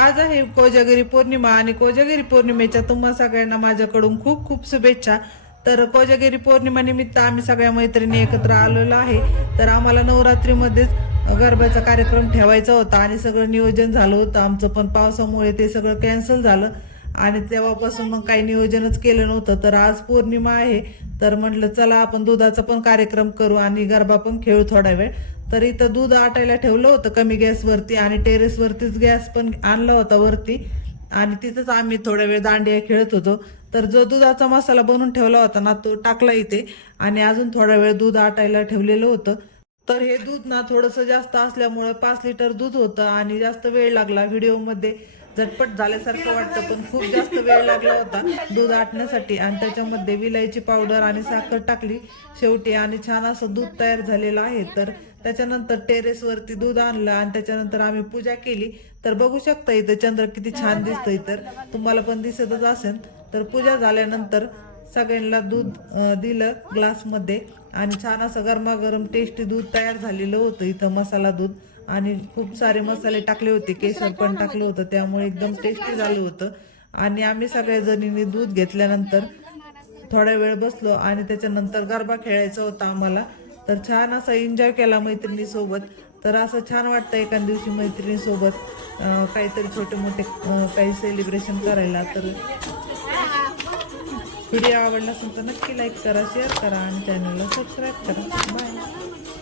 आज आहे कोजागिरी पौर्णिमा आणि कोजागिरी पौर्णिमेच्या तुम्हा सगळ्यांना माझ्याकडून खूप खूप शुभेच्छा। तर कोजागिरी पौर्णिमा निमित्त आम्ही सगळ्या मैत्रिणी एकत्र आलेलो आहे। तर आम्हाला नवरात्रीमध्येच गरबाचा कार्यक्रम ठेवायचा होता आणि सगळं नियोजन झालं होतं आमचं, पण पावसामुळे ते सगळं कॅन्सल झालं आणि तेव्हापासून मग काही नियोजनच केलं नव्हतं। तर आज पौर्णिमा आहे तर म्हटलं चला आपण दुधाचा पण कार्यक्रम करू आणि गरबा पण खेळू थोडा वेळ। तर इथं दूध आटायला ठेवलं होतं कमी गॅसवरती आणि टेरेसवरतीच गॅस पण आणला होता वरती आणि तिथंच आम्ही थोडा वेळ दांडिया खेळत होतो। तर जो दुधाचा मसाला बनवून ठेवला होता ना तो टाकला इथे आणि अजून थोडा वेळ दूध आटायला ठेवलेलं होतं। तर हे दूध ना थोडंसं जास्त असल्यामुळे 5 लिटर दूध होतं आणि जास्त वेळ लागला। व्हिडिओमध्ये झटपट झाल्यासारखं वाटतं पण खूप जास्त वेळ लागला होता दूध आटण्यासाठी आणि त्याच्यामध्ये विलायची पावडर आणि साखर टाकली शेवटी आणि छान असं दूध तयार झालेलं आहे। तर त्याच्यानंतर टेरेसवरती दूध आणलं आणि त्याच्यानंतर आम्ही पूजा केली। तर बघू शकता इथं चंद्र किती छान दिसतंय, तर तुम्हाला पण दिसतच असेल। तर पूजा झाल्यानंतर सगळ्यांना दूध दिलं ग्लासमध्ये आणि छान असं गरमागरम टेस्टी दूध तयार झालेलं होतं इथं, मसाला दूध आणि खूप सारे मसाले टाकले होते, केशर पण टाकलं होतं, त्यामुळे एकदम टेस्टी झालं होतं। आणि आम्ही सगळ्या जणींनी दूध घेतल्यानंतर थोडा वेळ बसलो आणि त्याच्यानंतर गरबा खेळायचा होता आम्हाला। तर छान असा एन्जॉय केला मैत्रिणीसोबत। तर असं छान वाटतं एका दिवशी मैत्रिणीसोबत काहीतरी छोटे मोठे काही सेलिब्रेशन करायला। तर व्हिडिओ आवडला असेल तर नक्की लाईक करा, शेअर करा आणि चॅनलला सबस्क्राईब करा। बाय।